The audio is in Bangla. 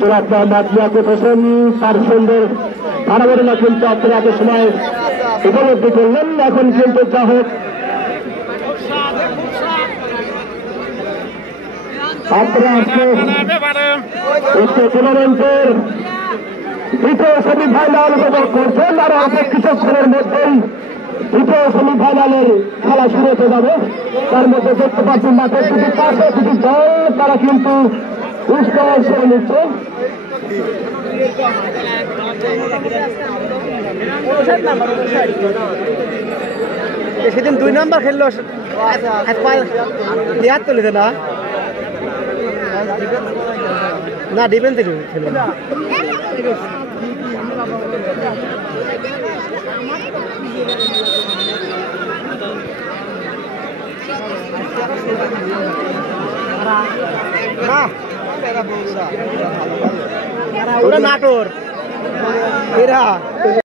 জনাব মোহাম্মদ লিয়াকত হোসেন তার সুন্দর ধারাবাহিকতা কিন্তু আপনারা এত সময় উপলব্ধি করলেন। এখন কিন্তু যা হোক আপনারা উক্ত টুর্নামেন্টের দ্বিতীয় সেমিফাইনাল উপভোগ করছেন। আর অল্প কিছুক্ষণের মধ্যেই দ্বিতীয় সেমিফাইনালের খেলা শুরু হতে যাবে। তার মধ্যে দেখতে পাচ্ছেন মাঠের দুটি পাশে দুটি দল, তারা কিন্তু উৎসাহ করে নিচ্ছে। সেদিন 2 নাম্বার খেললো দেয়ার তুলেছে না না ডিফেন্স থেকে খেললো না। ওরা নাটোর এরা